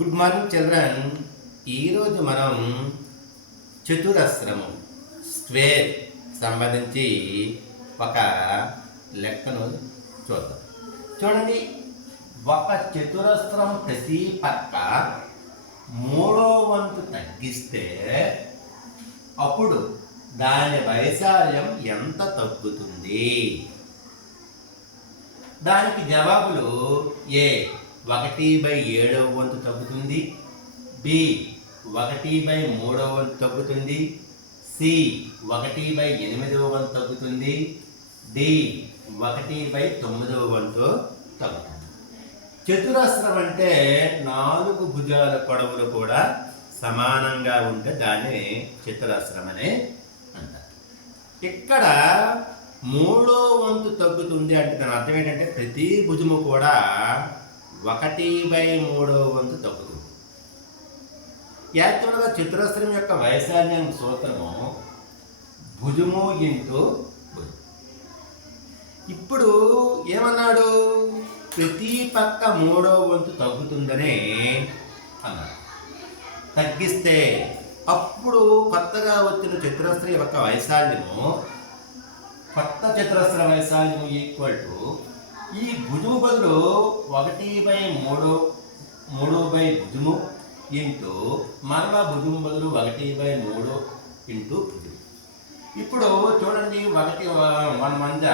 Good morning children. ఈరోజు మనం చతురస్రము square సంబంధించి ఒక లెక్కను చూద్దాం. చూడండి, ఒక చతురస్రం ప్రతి పక్క మూడో వంతు తగ్గిస్తే అప్పుడు దాని వైశాల్యం ఎంత తగ్గుతుంది? దానికి జవాబులు: ఏ 1/7 వంతు తగ్గుతుంది, బి 1/3 వంతు తగ్గుతుంది, సి 1/8 వంతు తగ్గుతుంది, డి 1/9 వంతు తగ్గుతుంది. చతురస్రం అంటే 4 భుజాల పొడవులు కూడా సమానంగా ఉంటే దాన్ని చతురస్రం అని అంటారు. ఇక్కడ 3 వంతు తగ్గుతుంది అంటే దాని అర్థం ఏంటంటే ప్రతి భుజము కూడా 1/3 వంతు తగ్గుతుంది. యాక్చువల్గా చతురస్రం యొక్క వైశాల్యం సూత్రము భుజము ఇంటూ భుజం. ఇప్పుడు ఏమన్నాడు? ప్రతి పక్క 3 వంతు తగ్గుతుందని అన్నాడు. తగ్గిస్తే అప్పుడు కొత్తగా వచ్చిన చతురస్రం యొక్క వైశాల్యము, కొత్త చతురస్ర వైశాల్యము ఈక్వల్ టు ఈ భుజము బదులు 1/3 భుజము ఇంటూ మరలా భుజము బదులు 1/3 ఇంటూ భుజము. ఇప్పుడు చూడండి, 1 1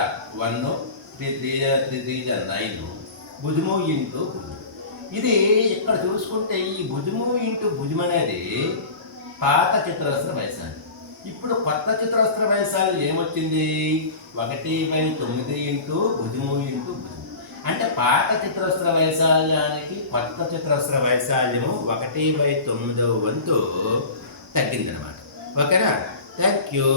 1 3 9 భుజము ఇంటూ భుజము. ఇది ఇక్కడ చూసుకుంటే ఈ భుజము ఇంటూ భుజం అనేది పాత చతురస్ర వైశాల్యం. ఇప్పుడు కొత్త చతురస్ర వైశాల్యం ఏమొచ్చింది? 1/9 ఇంటూ భుజము ఇంటూ భుజం. అంటే పాత చతురస్ర వైశాల్యానికి కొత్త చతురస్ర వైశాల్యము 1/9 వంతు తగ్గిందనమాట. ఓకేనా? Thank you.